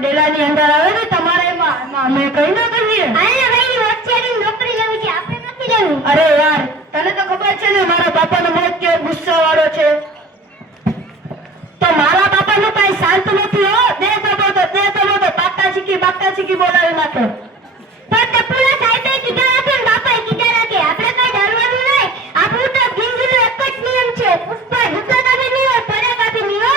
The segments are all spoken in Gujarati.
ડેલાની અંદર આવે ને તમારે એમાં અમે કઈ ના કરીએ. આયા ભાઈ વચ્ચેની નોકરી લેવી છે, આપણે નથી લેવું. અરે યાર તને તો ખબર છે ને મારા બાપાનો મોજ કેવો ગુસ્સા વાળો છે. તો મારા બાપાનું કઈ શાંત નથી હો. દે તો બાકા ચીકી બોલાવી નાખે. પણ ટપુલા સાહેબે કીધા રાખે ને બાપાએ કીધા રાખે, આપણે કઈ ડરવાનું નહીં. આપણું તો જિંદગીનો એક જ નિયમ છે, પુષ્પા જૂતા કાપી નહીં હોય, પડે કાપી નહીં હો.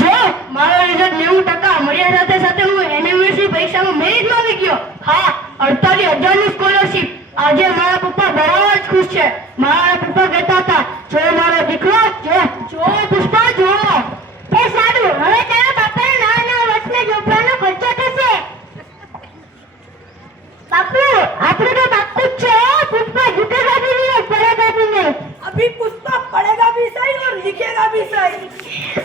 જો મારો રિઝલ્ટ 90% મળ્યા સાથે સાથે હું એનિવર્સરી પરીક્ષામાં મેરિટમાં આવી ગયો. હા 48,000 ની સ્કોલરશિપ. આજે મારા પપ્પા બહુ જ ખુશ છે. મારા પપ્પા કહેતા હતા જો મારો દીકરો જો પુષ્પા જો. એ સારું, હવે તારા બાપાને નવા વર્ષના ચોપડાનો ખર્ચો થશે. બાપુ આપણે તો બાપુ જ છે, પુષ્પા જૂતા કાપી નહીં હોય, પડે કાપી નહીં. अभी पुष्पा पढ़ेगा भी सही और लिखेगा भी सही.